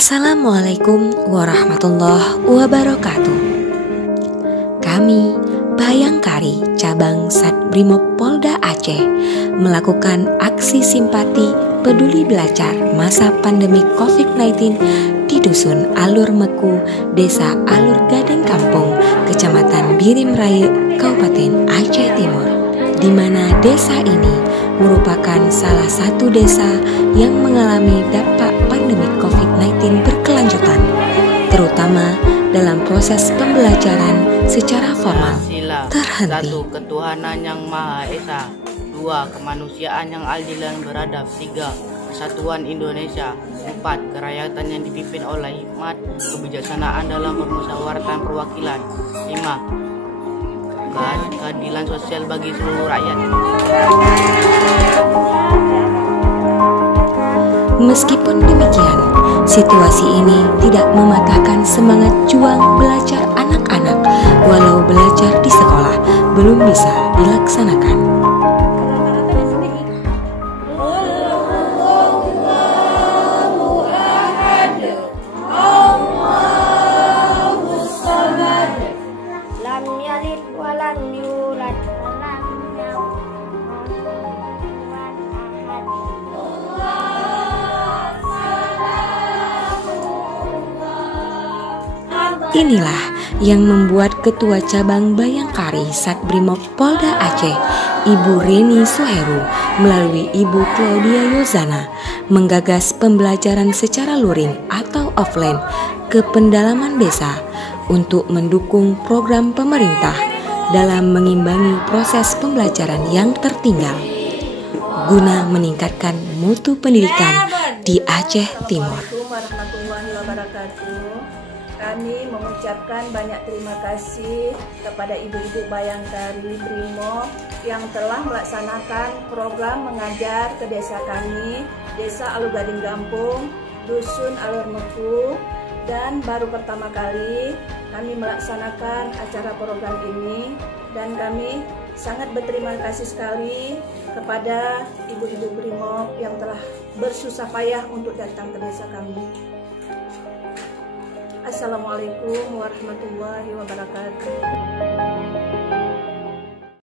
Assalamualaikum warahmatullahi wabarakatuh. Kami, Bayangkari Cabang Satbrimob Polda Aceh, melakukan aksi simpati peduli belajar masa pandemi COVID-19 di Dusun Alur Meku, Desa Alur Gading Kampung, Kecamatan Birim Raya, Kabupaten Aceh Timur, di mana desa ini merupakan salah satu desa yang mengalami dampak pandemi COVID-19 berkelanjutan, terutama dalam proses pembelajaran secara formal terhenti. 1. Ketuhanan yang Maha Esa. 2. Kemanusiaan yang adil dan beradab. 3. Kesatuan Indonesia. 4. Kerakyatan yang dipimpin oleh hikmat kebijaksanaan dalam permusyawaratan perwakilan. 5. Keadilan sosial bagi seluruh rakyat. Meskipun demikian, situasi ini tidak mematahkan semangat juang belajar anak-anak, walau belajar di sekolah belum bisa dilaksanakan. Inilah yang membuat Ketua Cabang Bayangkari Satbrimob Polda Aceh, Ibu Reni Suheru, melalui Ibu Claudia Yozana, menggagas pembelajaran secara luring atau offline ke pendalaman desa untuk mendukung program pemerintah dalam mengimbangi proses pembelajaran yang tertinggal, guna meningkatkan mutu pendidikan di Aceh Timur. Kami mengucapkan banyak terima kasih kepada ibu-ibu Bayangkari Brimob yang telah melaksanakan program mengajar ke desa kami, Desa Alur Gading Kampung, Dusun Alur Meku, dan baru pertama kali kami melaksanakan acara program ini, dan kami sangat berterima kasih sekali kepada ibu-ibu Brimob yang telah bersusah payah untuk datang ke desa kami. Assalamualaikum warahmatullahi wabarakatuh.